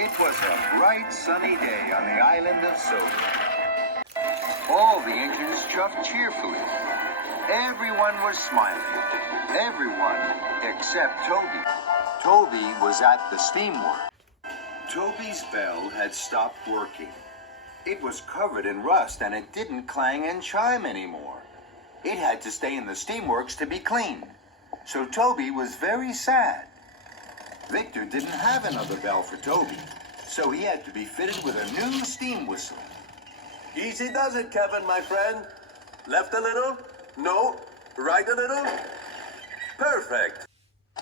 It was a bright sunny day on the island of Toby. All the engines chuffed cheerfully. Everyone was smiling. Everyone except Toby. Toby was at the steamwork. Toby's bell had stopped working. It was covered in rust and it didn't clang and chime anymore. It had to stay in the steamworks to be cleaned. So Toby was very sad. Victor didn't have another bell for Toby, so he had to be fitted with a new steam whistle. Easy does it, Kevin, my friend. Left a little? No. Right a little? Perfect.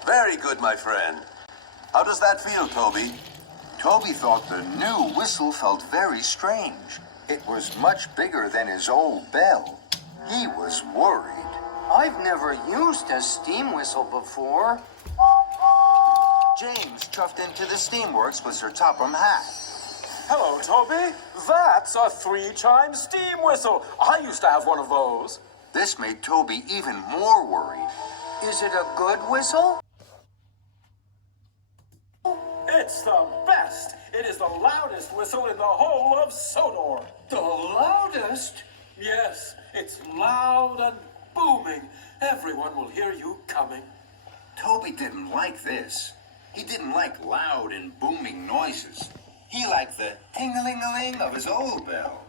Very good, my friend. How does that feel, Toby? Toby thought the new whistle felt very strange. It was much bigger than his old bell. He was worried. I've never used a steam whistle before. James chuffed into the steamworks with Sir Topham Hatt. Hello, Toby. That's a 3-chime steam whistle. I used to have one of those. This made Toby even more worried. Is it a good whistle? It's the best. It is the loudest whistle in the whole of Sodor. The loudest? Yes, it's loud and booming. Everyone will hear you coming. Toby didn't like this. He didn't like loud and booming noises. He liked the ting-a-ling-a-ling of his old bell.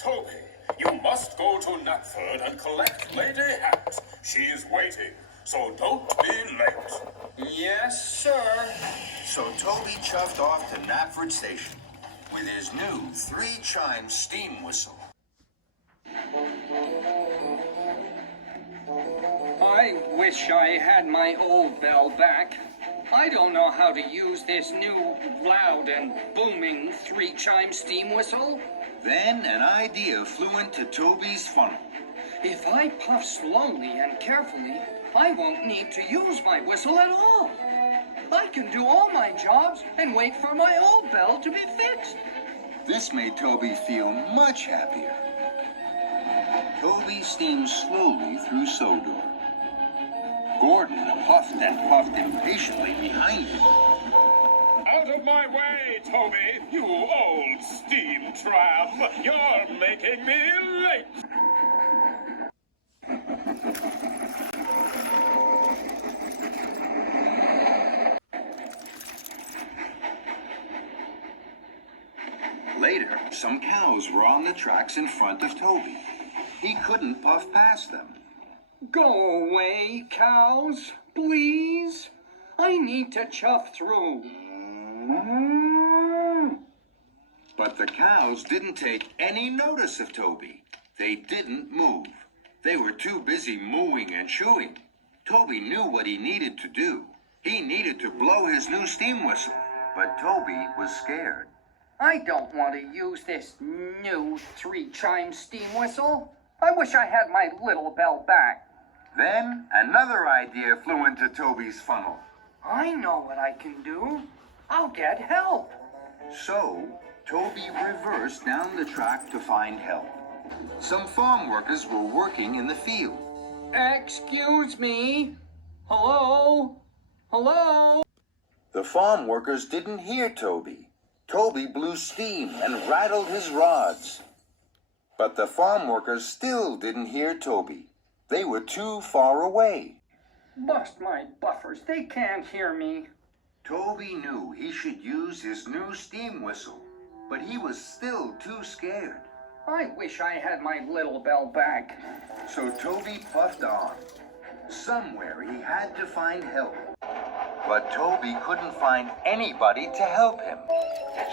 Toby, you must go to Knapford and collect Lady Hat. She is waiting, so don't be late. Yes, sir. So Toby chuffed off to Knapford Station with his new 3-chime steam whistle. I wish I had my old bell back. I don't know how to use this new loud and booming 3-chime steam whistle. Then an idea flew into Toby's funnel. If I puff slowly and carefully, I won't need to use my whistle at all. I can do all my jobs and wait for my old bell to be fixed. This made Toby feel much happier. Toby steamed slowly through Sodor. Gordon puffed and puffed impatiently behind him. Out of my way, Toby, you old steam tram. You're making me late. Later, some cows were on the tracks in front of Toby. He couldn't puff past them. Go away, cows, please. I need to chuff through. But the cows didn't take any notice of Toby. They didn't move. They were too busy mooing and chewing. Toby knew what he needed to do. He needed to blow his new steam whistle. But Toby was scared. I don't want to use this new 3-chime steam whistle. I wish I had my little bell back. Then another idea flew into Toby's funnel. I know what I can do. I'll get help. So, Toby reversed down the track to find help. Some farm workers were working in the field. Excuse me. Hello? Hello? The farm workers didn't hear Toby. Toby blew steam and rattled his rods. But the farm workers still didn't hear Toby. They were too far away. Bust my buffers. They can't hear me. Toby knew he should use his new steam whistle, but he was still too scared. I wish I had my little bell back. So Toby puffed on. Somewhere he had to find help. But Toby couldn't find anybody to help him.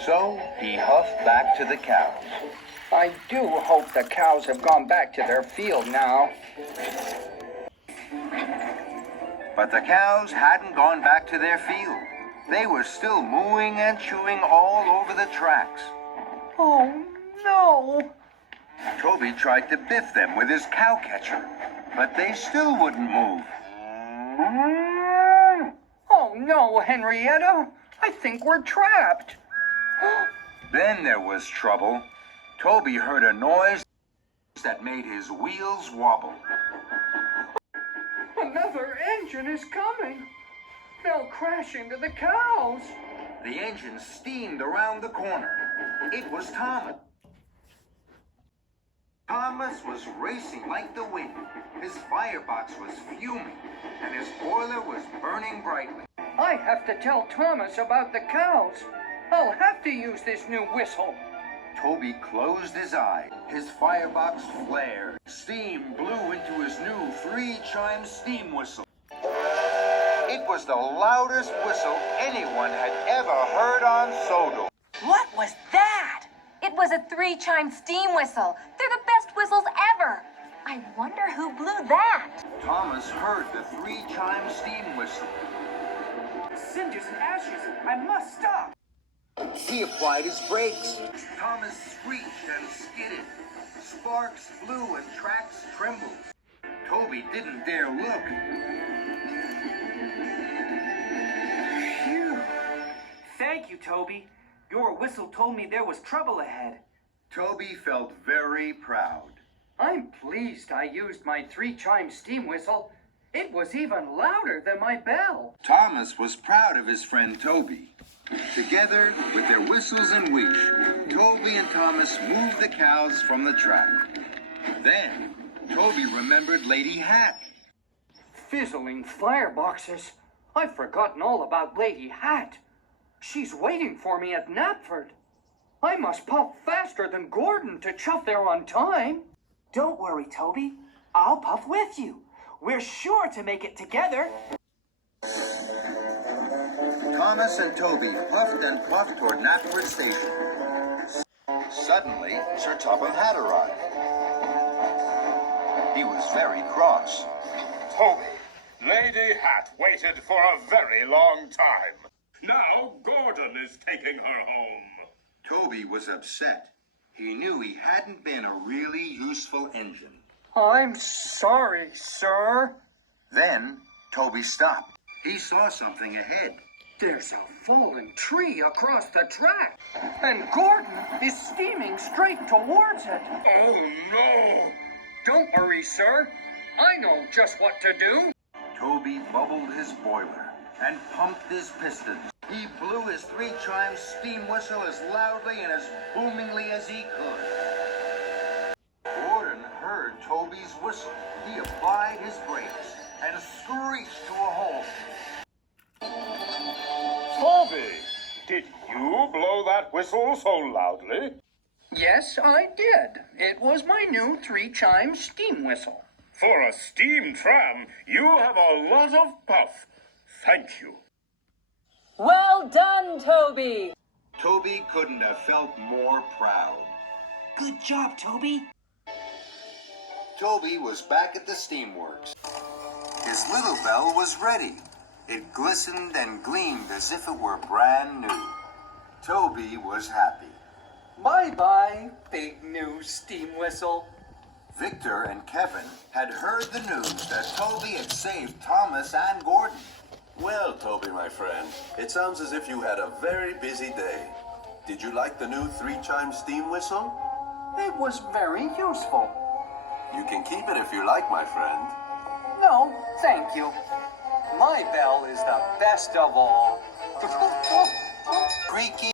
So he huffed back to the cows. I do hope the cows have gone back to their field now. But the cows hadn't gone back to their field. They were still mooing and chewing all over the tracks. Oh, no. Toby tried to biff them with his cowcatcher, but they still wouldn't move. Oh, no, Henrietta. I think we're trapped. Then there was trouble. Toby heard a noise that made his wheels wobble. Another engine is coming. They'll crash into the cows. The engine steamed around the corner. It was Thomas. Thomas was racing like the wind. His firebox was fuming, and his boiler was burning brightly. I have to tell Thomas about the cows. I'll have to use this new whistle. Toby closed his eye. His firebox flared. Steam blew into his new 3-chime steam whistle. It was the loudest whistle anyone had ever heard on Sodor. What was that? It was a 3-chime steam whistle. They're the best whistles ever. I wonder who blew that. Thomas heard the 3-chime steam whistle. Cinders and ashes. I must stop. He applied his brakes. Thomas screeched and skidded. Sparks flew and tracks trembled. Toby didn't dare look. Phew. Thank you, Toby. Your whistle told me there was trouble ahead. Toby felt very proud. I'm pleased I used my 3-chime steam whistle. It was even louder than my bell. Thomas was proud of his friend Toby. Together, with their whistles and wheesh, Toby and Thomas moved the cows from the track. Then, Toby remembered Lady Hat. Fizzling fireboxes. I've forgotten all about Lady Hat. She's waiting for me at Knapford. I must puff faster than Gordon to chuff there on time. Don't worry, Toby. I'll puff with you. We're sure to make it together. Thomas and Toby puffed and puffed toward Knapford Station. Suddenly, Sir Topham Hatt arrived. He was very cross. Toby, Lady Hat waited for a very long time. Now Gordon is taking her home. Toby was upset. He knew he hadn't been a really useful engine. I'm sorry, sir. Then, Toby stopped. He saw something ahead. There's a fallen tree across the track, and Gordon is steaming straight towards it. Oh, no! Don't worry, sir. I know just what to do. Toby bubbled his boiler and pumped his pistons. He blew his 3-chime steam whistle as loudly and as boomingly as he could. Gordon heard Toby's whistle. He applied his brakes and screeched to a halt. Toby, did you blow that whistle so loudly? Yes, I did. It was my new 3-chime steam whistle. For a steam tram, you have a lot of puff. Thank you. Well done, Toby. Toby couldn't have felt more proud. Good job, Toby. Toby was back at the steamworks. His little bell was ready. It glistened and gleamed as if it were brand new. Toby was happy. Bye-bye, big new steam whistle. Victor and Kevin had heard the news that Toby had saved Thomas and Gordon. Well, Toby, my friend, it sounds as if you had a very busy day. Did you like the new 3-chime steam whistle? It was very useful. You can keep it if you like, my friend. No, thank you. My bell is the best of all. Creaky